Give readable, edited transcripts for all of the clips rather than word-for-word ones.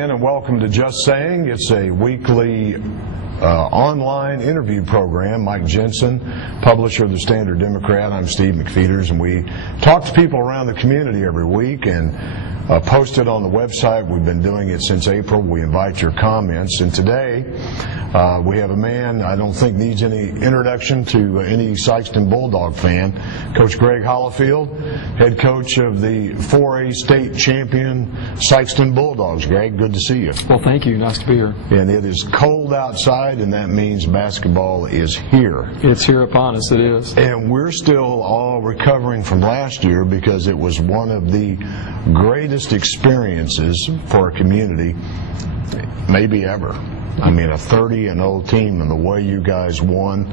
again and welcome to Just Saying. It's a weekly online interview program. Mike Jensen, publisher of the Standard Democrat. I'm Steve McFeeters, and we talk to people around the community every week and post it on the website. We've been doing it since April. We invite your comments, and today we have a man I don't think needs any introduction to any Sikeston Bulldog fan, Coach Greg Hollifield, head coach of the 4A state champion Sikeston Bulldogs. Greg, good to see you. Well, thank you. Nice to be here. And it is cold outside, and that means basketball is here. It's here upon us, it is. And we're still all recovering from last year because it was one of the greatest experiences for a community maybe ever. I mean, a 30-0 team, and the way you guys won,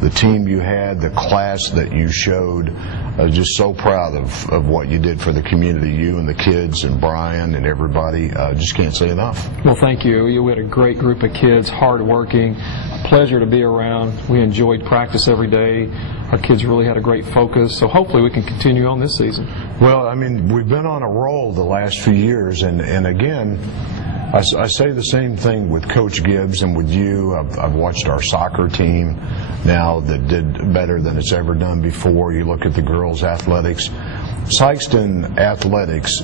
the team you had, the class that you showed. I was just so proud of what you did for the community, you and the kids and Brian and everybody. Just can't say enough. Well, thank you. We had a great group of kids, hardworking, a pleasure to be around. We enjoyed practice every day. Our kids really had a great focus, so hopefully we can continue on this season. Well, I mean, we've been on a roll the last few years, and again, I say the same thing with Coach Gibbs and with you. I've watched our soccer team now that did better than it's ever done before. You look at the girls' athletics. Sikeston athletics,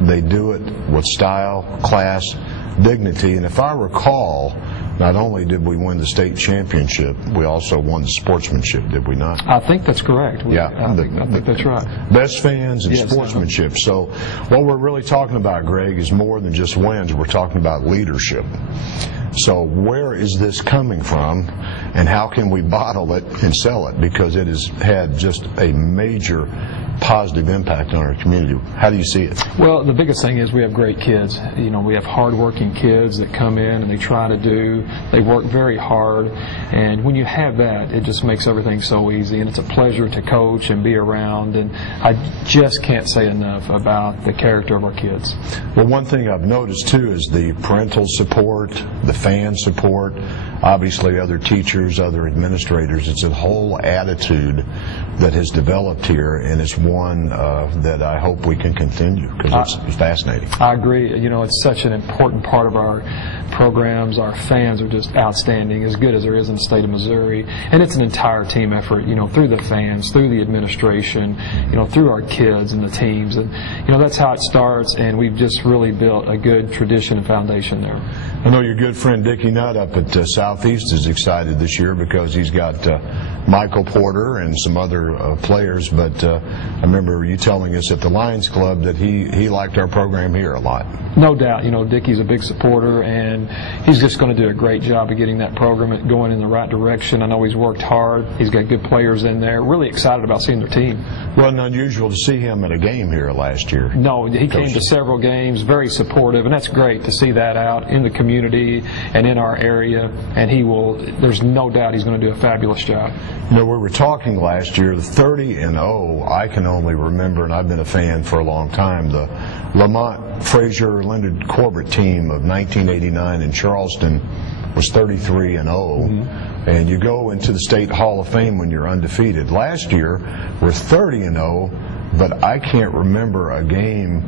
they do it with style, class, dignity, and if I recall, not only did we win the state championship, we also won the sportsmanship, did we not? I think that's correct. Yeah. I think that's right. Best fans and yes, sportsmanship. So what we're really talking about, Greg, is more than just wins. We're talking about leadership. So where is this coming from, and how can we bottle it and sell it? Because it has had just a major positive impact on our community. How do you see it? Well, the biggest thing is we have great kids. You know, we have hardworking kids that come in and they try to do. They work very hard, and when you have that, it just makes everything so easy, and it's a pleasure to coach and be around, and I just can't say enough about the character of our kids. Well, one thing I've noticed, too, is the parental support, the fan support, obviously other teachers, other administrators. It's a whole attitude that has developed here, and it's one that I hope we can continue because it's fascinating. I agree. You know, it's such an important part of our programs. Our fans are just outstanding, as good as there is in the state of Missouri, and it's an entire team effort, you know, through the fans, through the administration, you know, through our kids and the teams, and you know, that's how it starts, and we've just really built a good tradition and foundation there. I know your good friend Dickie Nutt up at Southeast is excited this year because he's got Michael Porter and some other players, but I remember you telling us at the Lions Club that he liked our program here a lot. No doubt. You know, Dickie's a big supporter, and he's just going to do a great job of getting that program going in the right direction. I know he's worked hard. He's got good players in there. Really excited about seeing their team. Wasn't unusual to see him at a game here last year. No, he came to several games, very supportive, and that's great to see that out in the community and in our area, and there's no doubt he's going to do a fabulous job. You know, we were talking last year, the 30-0, I can only remember, and I've been a fan for a long time, the Lamont Frazier Leonard Corbett team of 1989 in Charleston was 33-0. Mm-hmm. And you go into the State Hall of Fame when you're undefeated. Last year, we're 30-0, but I can't remember a game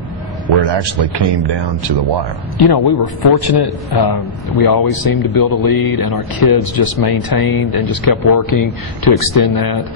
where it actually came down to the wire. You know, we were fortunate. We always seemed to build a lead, and our kids just maintained and just kept working to extend that.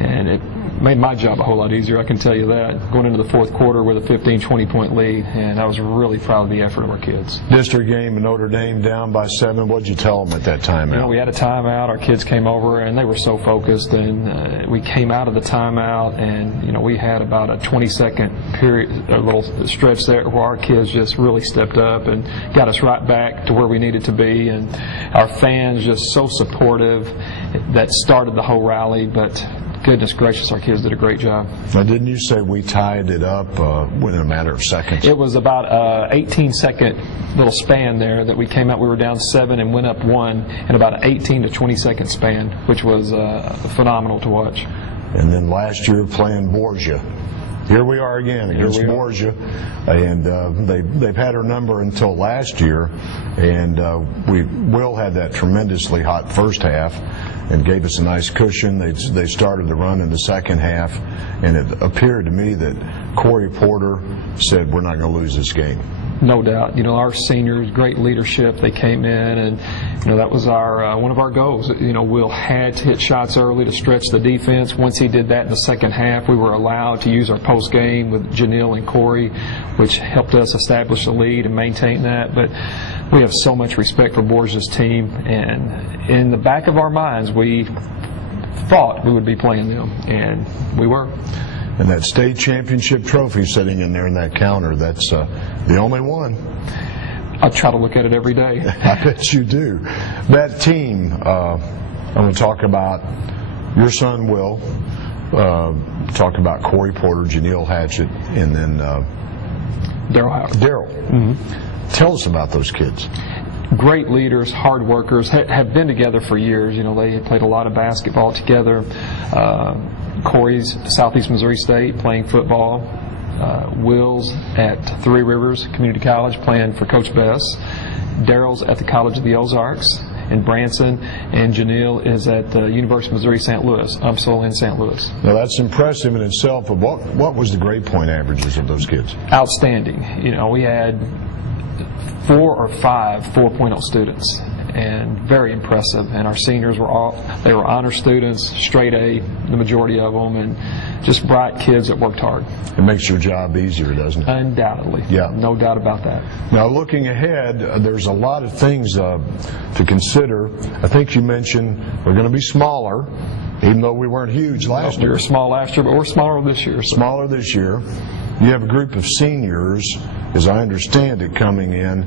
And it made my job a whole lot easier, I can tell you that, going into the fourth quarter with a 15-20 point lead, and I was really proud of the effort of our kids. District game in Notre Dame down by 7. What did you tell them at that timeout? You know, we had a timeout. Our kids came over, and they were so focused, and we came out of the timeout, and, you know, we had about a 20-second period, a little stretch there where our kids just really stepped up and got us right back to where we needed to be, and our fans just so supportive. That started the whole rally, but goodness gracious, our kids did a great job. Now, didn't you say we tied it up within a matter of seconds? It was about a 18-second little span there that we came out. We were down 7 and went up 1 in about an 18 to 20-second span, which was phenomenal to watch. And then last year playing Borgia. Here we are again against Borgia, and they've had our number until last year, and Will had that tremendously hot first half and gave us a nice cushion. They started the run in the second half, and it appeared to me that Corey Porter said, we're not going to lose this game. No doubt. Our seniors, great leadership. They came in, and that was our one of our goals. Will had to hit shots early to stretch the defense. Once he did that in the second half, we were allowed to use our post game with Janelle and Corey, which helped us establish the lead and maintain that. But we have so much respect for Borgia's team, and in the back of our minds, we thought we would be playing them, and we were. And that state championship trophy sitting in there in that counter, that's the only one. I try to look at it every day. I bet you do. That team, I'm going to talk about your son, Will, talk about Corey Porter, Janelle Hatchett, and then Daryl Howard. Daryl. Mm-hmm. Tell us about those kids. Great leaders, hard workers, have been together for years. They had played a lot of basketball together. Corey's Southeast Missouri State playing football. Will's at Three Rivers Community College playing for Coach Bess. Daryl's at the College of the Ozarks in Branson, and Janelle is at the University of Missouri St. Louis, UMSL in St. Louis. Now that's impressive in itself, but what was the grade point averages of those kids? Outstanding. We had 4 or 5 4.0 students, and very impressive. And our seniors were honor students, straight A, the majority of them, and just bright kids that worked hard. It makes your job easier, doesn't it? Undoubtedly. Yeah. No doubt about that. Now, looking ahead, there's a lot of things to consider. I think you mentioned we're going to be smaller, even though we weren't huge last year. We were small last year, but we're smaller this year. So. Smaller this year. You have a group of seniors, as I understand it, coming in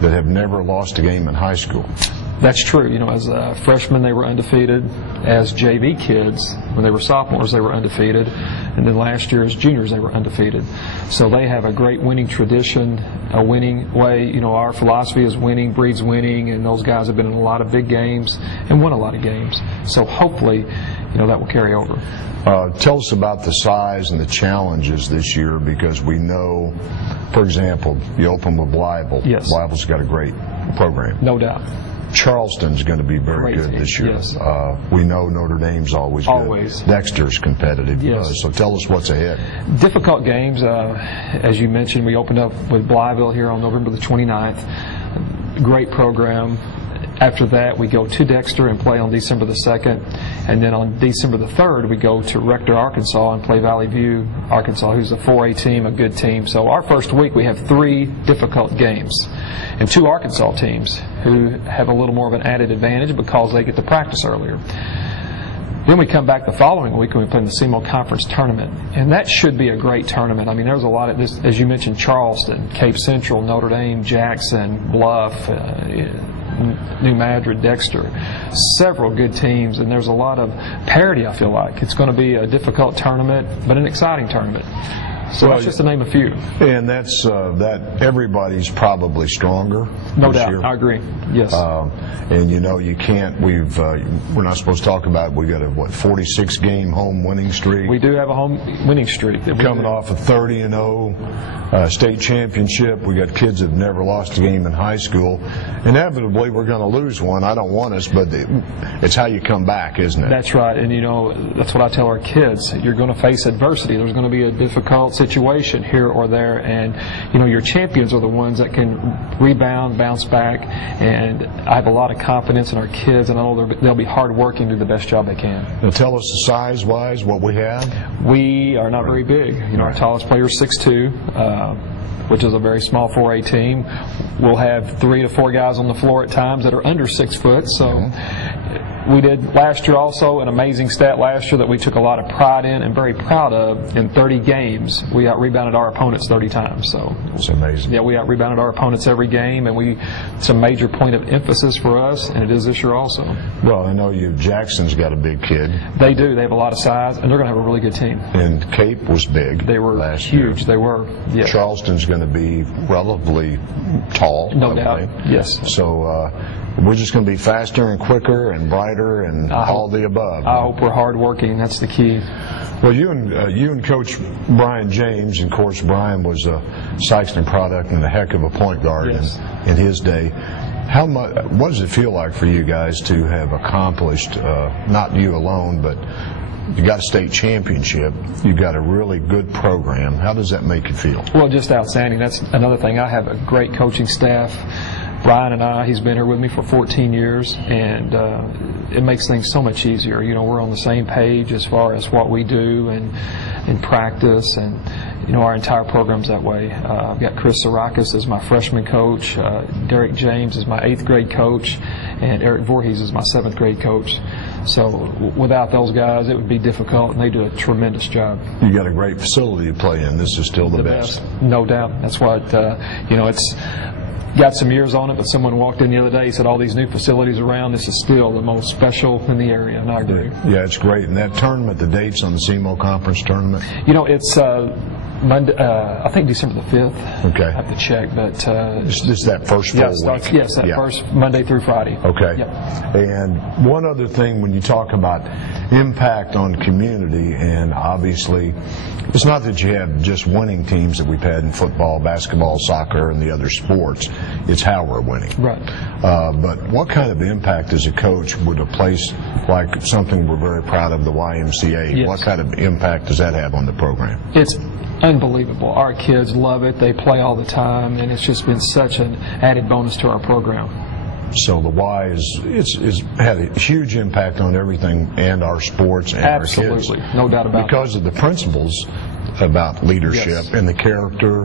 that have never lost a game in high school. That's true. As freshmen, they were undefeated. As JV kids, when they were sophomores, they were undefeated. And then last year, as juniors, they were undefeated. So they have a great winning tradition, a winning way. Our philosophy is winning breeds winning, and those guys have been in a lot of big games and won a lot of games. So hopefully, that will carry over. Tell us about the size and the challenges this year, because we know, for example, you open with Blytheville. Yes. Blytheville's got a great program. No doubt. Charleston's going to be very good this year. Yes. We know Notre Dame's always good. Dexter's competitive. Yes. So tell us what's ahead. Difficult games. As you mentioned, we opened up with Blytheville here on November the 29th. Great program. After that, we go to Dexter and play on December the 2nd. And then on December the 3rd, we go to Rector, Arkansas, and play Valley View, Arkansas, who's a 4A team, a good team. So our first week, we have 3 difficult games. And 2 Arkansas teams who have a little more of an added advantage because they get to practice earlier. Then we come back the following week and we play in the SEMO Conference Tournament. And that should be a great tournament. I mean, there's a lot of this, as you mentioned, Charleston, Cape Central, Notre Dame, Jackson, Bluff, New Madrid, Dexter. Several good teams, and there's a lot of parity, I feel like. It's going to be a difficult tournament, but an exciting tournament. So that's just to name a few. And that's that everybody's probably stronger. No this doubt. year. I agree. Yes. And you can't. We're not supposed to talk about. We got a 46-game home winning streak. We do have a home winning streak. Coming off a 30-0 state championship. We got kids that have never lost a game in high school. Inevitably, we're going to lose one. I don't want us, but it's how you come back, isn't it? That's right. And that's what I tell our kids. You're going to face adversity. There's going to be a difficult situation here or there, and your champions are the ones that can rebound, bounce back, and I have a lot of confidence in our kids, and I know they'll be hard working, do the best job they can. Now tell us size-wise what we have. We are not very big. Our tallest player is 6'2", which is a very small 4A team. We'll have 3 to 4 guys on the floor at times that are under 6 foot, so we did last year also an amazing stat last year that we took a lot of pride in and very proud of. In 30 games, we out-rebounded our opponents 30 times. So it's amazing. Yeah, we out-rebounded our opponents every game, and it's a major point of emphasis for us, and it is this year also. Well, I know Jackson's got a big kid. They do. They have a lot of size, and they're going to have a really good team. And Cape was big. They were last huge. Year. They were. Yes. Charleston's going to be relatively tall. No doubt. Yes. So we're just going to be faster and quicker and brighter and all the above. I hope we're hardworking. That's the key. Well, you and Coach Brian James, and of course Brian was a Sikeston product and a heck of a point guard in his day. How much? What does it feel like for you guys to have accomplished, not you alone, but you got a state championship, you've got a really good program. How does that make you feel? Well, just outstanding. That's another thing. I have a great coaching staff. Brian and I, he's been here with me for 14 years, and it makes things so much easier. You know, we're on the same page as far as what we do and practice, and you know, our entire program's that way. I've got Chris Sarakis as my freshman coach, Derek James is my 8th grade coach, and Eric Voorhees is my 7th grade coach. So without those guys, it would be difficult, and they do a tremendous job. You got a great facility to play in. This is still the best. No doubt. That's what, you know, it's got some years on it, but someone walked in the other day, said all these new facilities around, this is still the most special in the area, and I agree. Yeah, it's great. And that tournament, the dates on the SEMO Conference tournament? You know, it's Monday, I think December the 5th. Okay. I have to check, but it's that first full week. Yes, that first Monday through Friday. Okay. Yep. And one other thing, when you talk about impact on community, and obviously it's not that you have just winning teams that we've had in football, basketball, soccer, and the other sports. It's how we're winning. Right. But what kind of impact as a coach would a place like something we're very proud of, the YMCA, yes, what kind of impact does that have on the program? It's unbelievable. Our kids love it. They play all the time, and it's just been such an added bonus to our program. So the Y it's had a huge impact on everything and our sports and Absolutely. our kids. Absolutely, no doubt about it. Because of the principles about leadership, yes, and the character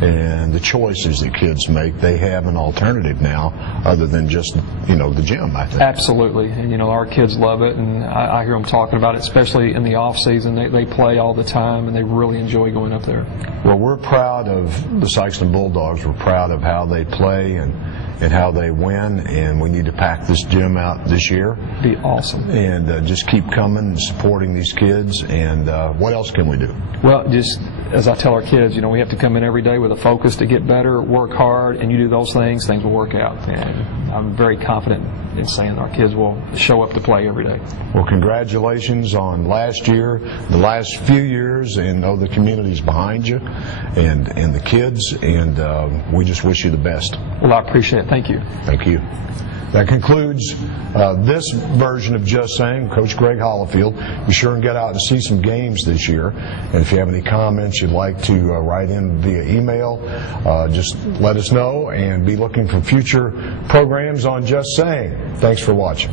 and the choices that kids make, they have an alternative now other than just, you know, the gym, I think. Absolutely. And, you know, our kids love it, and I hear them talking about it, especially in the off season. They play all the time, and they really enjoy going up there. Well, we're proud of the Sikeston Bulldogs. We're proud of how they play and how they win, and we need to pack this gym out this year. Be awesome. And just keep coming and supporting these kids. And what else can we do? Well, just as I tell our kids, you know, we have to come in every day with a focus to get better, work hard, and you do those things, things will work out. And I'm very confident in saying our kids will show up to play every day. Well, congratulations on last year, the last few years, and know the community's behind you and the kids, and we just wish you the best. Well, I appreciate it. Thank you. Thank you. That concludes this version of Just Saying. Coach Greg Hollifield. Be sure and get out and see some games this year. And if you have any comments you'd like to write in via email, just let us know, and be looking for future programs on Just Saying. Thanks for watching.